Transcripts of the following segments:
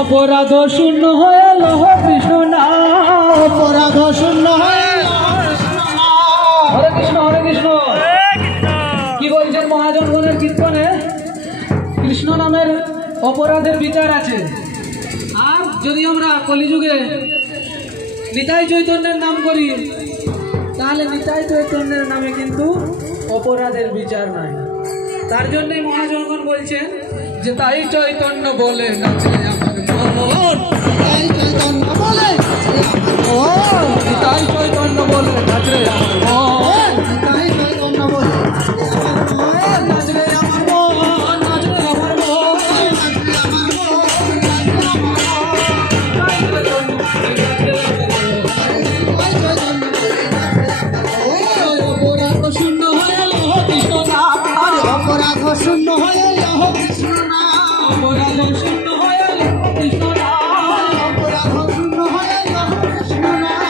অপরাধ শূন্য হয়ে লহ কৃষ্ণ নাম, অপরাধ শূন্য হয়ে হরে কৃষ্ণ হরে কৃষ্ণ। কি বলছেন মহাজনগণের কীর্তনে? কৃষ্ণ নামের অপরাধের বিচার আছে। আর যদি আমরা কলিযুগে নিতাই চৈতন্যের নাম করি, তাহলে নিতাই চৈতন্যের নামে কিন্তু অপরাধের বিচার নাই। তার জন্যই মহাজনগণ বলছেন যে তাই চৈতন্য বলে নাচলে আমার মন, তাই চৈতন্য বলে তাই চৈতন্য বলে নাচলে আমার মন, তাই চৈতন্য বলে নাচলে আমার মন, নাচলে আমার মন, অপরাধ শূন্য হয়ে লহ কৃষ্ণ নাম, অপরাধ শূন্য হয়ে লহ কৃষ্ণ নাম, অপরাধ শূন্য হয়ে লহ কৃষ্ণ নাম, অপরাধ শূন্য হয়ে লহ কৃষ্ণ নাম,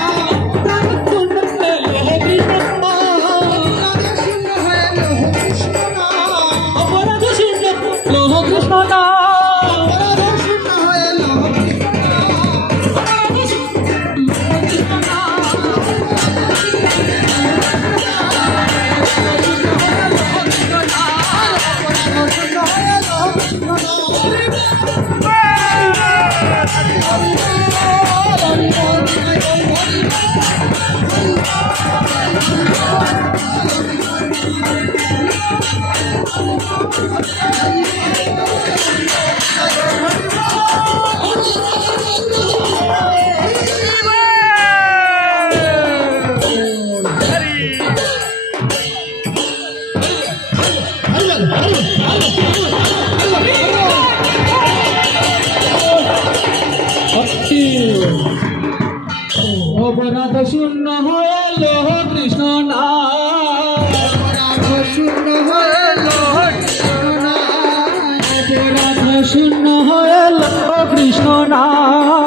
শূন্য হয়ে লহ কৃষ্ণ নাম, অপরাধ শূন্য লহ কৃষ্ণ নাম, অপরাধ শূন্য হয়ে লহ কৃষ্ণ নাম, অপরাধ শূন্য লহ কৃষ্ণ অপরাধ শূন্য হয়ে লহ কৃষ্ণ নাম, অপরাধ শূন্য হয়ে লহ কৃষ্ণ নাম, অপরাধ শূন্য হয়ে লহ কৃষ্ণ নাম।